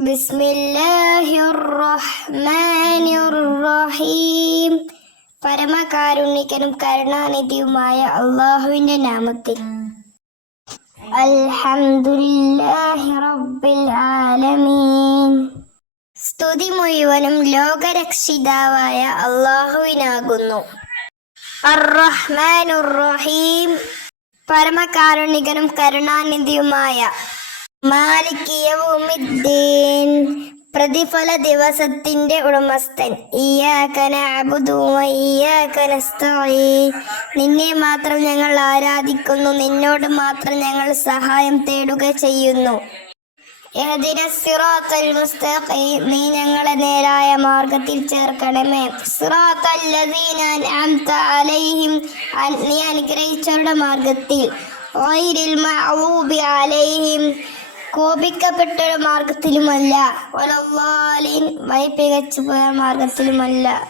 ബിസ്മില്ലാഹിർറഹ്മാനിർറഹീം. പരമകാരുണികനും കരുണാനിധിയുമായ അല്ലാഹുവിന്റെ നാമത്തിൽ. അൽഹംദുലില്ലാഹി റബ്ബിൽ ആലമീൻ. സ്തുതി മുഴുവനും ലോകരക്ഷിതാവായ അല്ലാഹുവിനാകുന്നു. അർ-റഹ്മാനുർ-റഹീം, പരമകാരുണികനും കരുണാനിധിയുമായ. മാലിക് യൗമിദ്ദീൻ, പ്രതിഫല ദിവസത്തിന്റെ ഉടമസ്ഥൻ. ഇയ്യാക നഅ്ബുദു വ ഇയ്യാക നസ്തഈൻ, നിന്നെ മാത്രം ഞങ്ങൾ ആരാധിക്കുന്നു, നിന്നോട് മാത്രം ഞങ്ങൾ സഹായം തേടുക ചെയ്യുന്നു. ഇഹ്ദിനസ് സിറാത്തൽ മുസ്തഖീം, നീ ഞങ്ങളെ നേരായ മാർഗത്തിൽ ചേർക്കണമേ. സിറാത്തൽ ലദീന അൻഅംത അലൈഹിം, നീ അനുഗ്രഹിച്ചവരുടെ മാർഗത്തിൽ. ഗൈറിൽ മഗ്ദൂബി അലൈഹിം, കോപിക്കപ്പെട്ട മാർഗത്തിലുമല്ല. വലദ്ദാലിൻ, വഴിപിഴച്ചു പോയ മാർഗത്തിലുമല്ല.